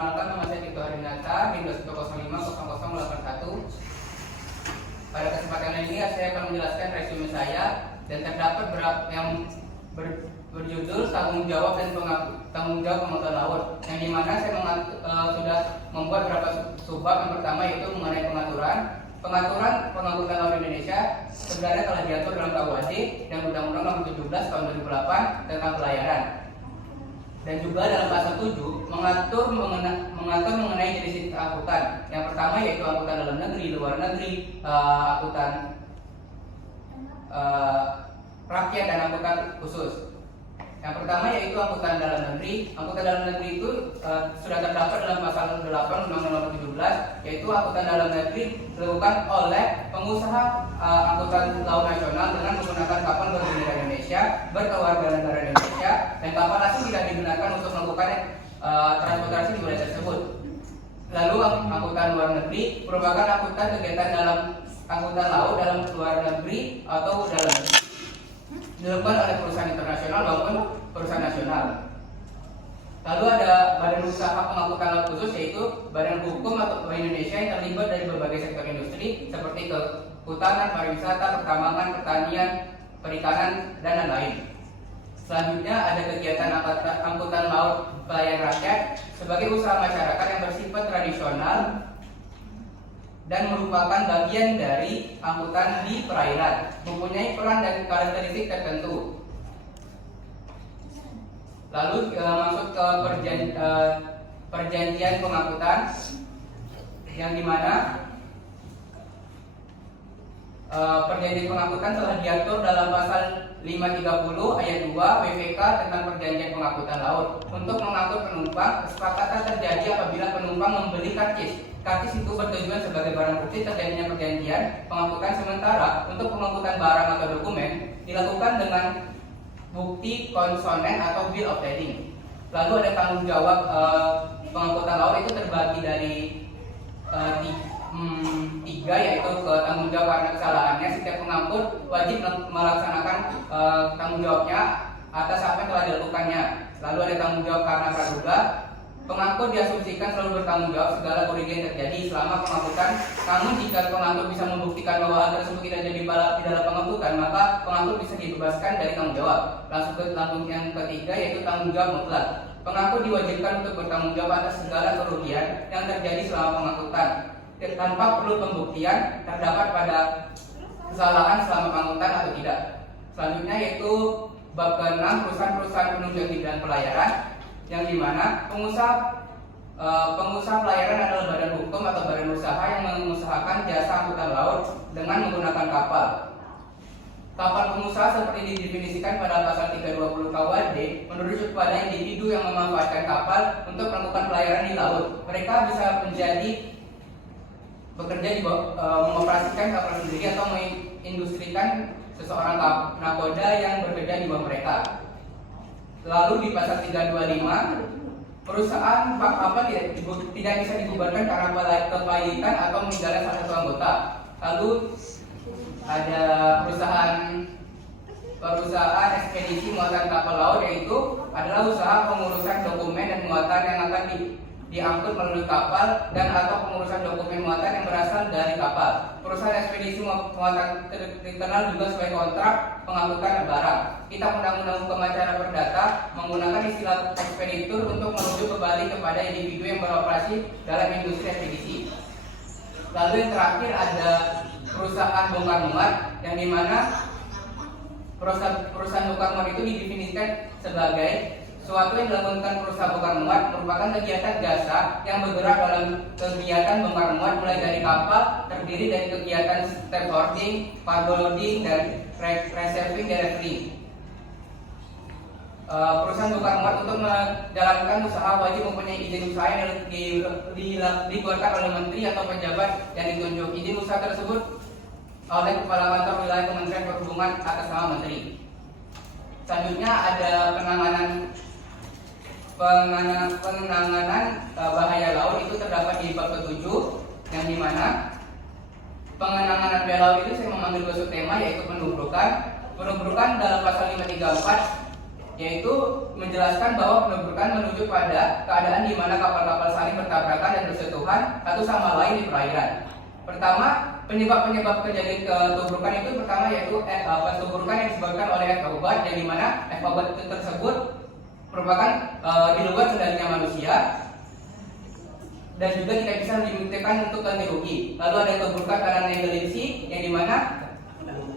Perkenalkan, nama saya Tito Harinata, NIM 210500081. Pada kesempatan ini saya akan menjelaskan resume saya dan terdapat yang berjudul tanggung jawab pengangkutan laut, yang dimana saya sudah membuat beberapa subbab. Yang pertama yaitu mengenai pengangkutan laut Indonesia sebenarnya telah diatur dalam KUHD dan Undang-Undang Nomor 17 Tahun 2008 tentang pelayaran. Dan juga dalam pasal 7 mengatur mengenai jenis angkutan. Yang pertama yaitu angkutan dalam negeri, luar negeri, angkutan rakyat dan angkutan khusus. Yang pertama yaitu angkutan dalam negeri. Angkutan dalam negeri itu sudah terdapat dalam pasal 8 Undang-Undang Nomor 17, yaitu angkutan dalam negeri dilakukan oleh pengusaha angkutan laut nasional dengan menggunakan kapal berbendera Indonesia, berkewarganegaraan Indonesia, dan kapal asing tidak digunakan untuk melakukan transportasi di wilayah tersebut. Lalu angkutan luar negeri merupakan angkutan kegiatan dalam angkutan laut dalam luar negeri atau dalam dilakukan oleh perusahaan internasional maupun perusahaan nasional. Lalu ada badan usaha pengangkutan laut khusus, yaitu badan hukum atau Bank Indonesia yang terlibat dari berbagai sektor industri seperti kehutanan, pariwisata, pertambangan, pertanian, perikanan, dan lain-lain. Selanjutnya ada kegiatan angkutan laut pelayan rakyat sebagai usaha masyarakat yang bersifat tradisional dan merupakan bagian dari angkutan di perairan, mempunyai peran dan karakteristik tertentu. Lalu masuk ke perjanjian pengangkutan, yang dimana perjanjian pengangkutan telah diatur dalam pasal 530 ayat 2 WPK tentang perjanjian pengangkutan laut. Untuk mengangkut penumpang, kesepakatan terjadi apabila penumpang membeli karcis. Karcis itu bertujuan sebagai barang bukti terjadinya perjanjian pengangkutan, sementara untuk pengangkutan barang atau dokumen dilakukan dengan bukti konsonan atau bill of lading. Lalu ada tanggung jawab pengangkutan laut itu terbagi dari tiga, yaitu tanggung jawab karena kesalahannya. Setiap pengangkut wajib melaksanakan tanggung jawabnya atas apa yang telah dilakukannya. Lalu ada tanggung jawab karena praduga. Pengangkut diasumsikan selalu bertanggung jawab segala kerugian yang terjadi selama pengangkutan. Namun jika pengangkut bisa membuktikan bahwa hal tersebut tidak jadi di dalam pengangkutan, maka pengangkut bisa dibebaskan dari tanggung jawab. Langsung ke tanggung yang ketiga, yaitu tanggung jawab mutlak. Pengangkut diwajibkan untuk bertanggung jawab atas segala kerugian yang terjadi selama pengangkutan tanpa perlu pembuktian terdapat pada kesalahan selama pengangkutan atau tidak. Selanjutnya yaitu bab ke-6, perusahaan penunjang di bidang pelayaran, yang dimana pengusaha pelayaran adalah badan hukum atau badan usaha yang mengusahakan jasa angkutan laut dengan menggunakan kapal. Kapal pengusaha seperti didefinisikan pada pasal 320 KUHD merujuk pada individu yang memanfaatkan kapal untuk melakukan pelayaran di laut. Mereka bisa bekerja di mengoperasikan kapal sendiri atau mengindustrikan seseorang nakoda yang bekerja di bawah mereka. Lalu di pasal 325, perusahaan kapal tidak bisa dibubarkan karena kepailitan atau meninggalnya salah satu anggota. Lalu ada perusahaan ekspedisi muatan kapal laut, yaitu adalah usaha pengurusan dokumen dan muatan yang akan diangkut melalui kapal dan atau pengurusan dokumen muatan yang berasal dari kapal. Perusahaan ekspedisi muatan dikenal juga sebagai kontrak pengangkutan barang. Kitab Undang-Undang Hukum Acara Perdata menggunakan istilah ekspeditur untuk merujuk kembali kepada individu yang beroperasi dalam industri ekspedisi. Lalu yang terakhir ada perusahaan bongkar muat, yang dimana perusahaan bongkar muat itu didefinisikan sebagai suatu yang dilakukan perusahaan bongkar muat merupakan kegiatan jasa yang bergerak dalam kegiatan bongkar muat, mulai dari kapal terdiri dari kegiatan stevedoring, cargo loading, dan reserving dan refueling. Perusahaan bongkar muat untuk menjalankan usaha wajib mempunyai izin usaha yang dikeluarkan oleh menteri atau pejabat yang ditunjuk. Izin usaha tersebut oleh Kepala Kantor Wilayah Kementerian Perhubungan atas nama menteri. Selanjutnya ada penanganan bahaya laut, itu terdapat di bab ke-7, yang dimana penanganan bahaya laut itu saya mengambil dua subtema, yaitu penubrukan dalam pasal 534 yaitu menjelaskan bahwa penubrukan menuju pada keadaan di mana kapal-kapal saling bertabrakan dan bersentuhan satu sama lain di perairan. Pertama, penyebab terjadi ketubrukan itu pertama yaitu ketubrukan yang disebabkan oleh es obat, yang dimana es obat itu tersebut merupakan di luar kendalinya manusia dan juga tidak bisa dibuktikan untuk ganti rugi. Lalu ada ketubrukan karena negligensi, yang dimana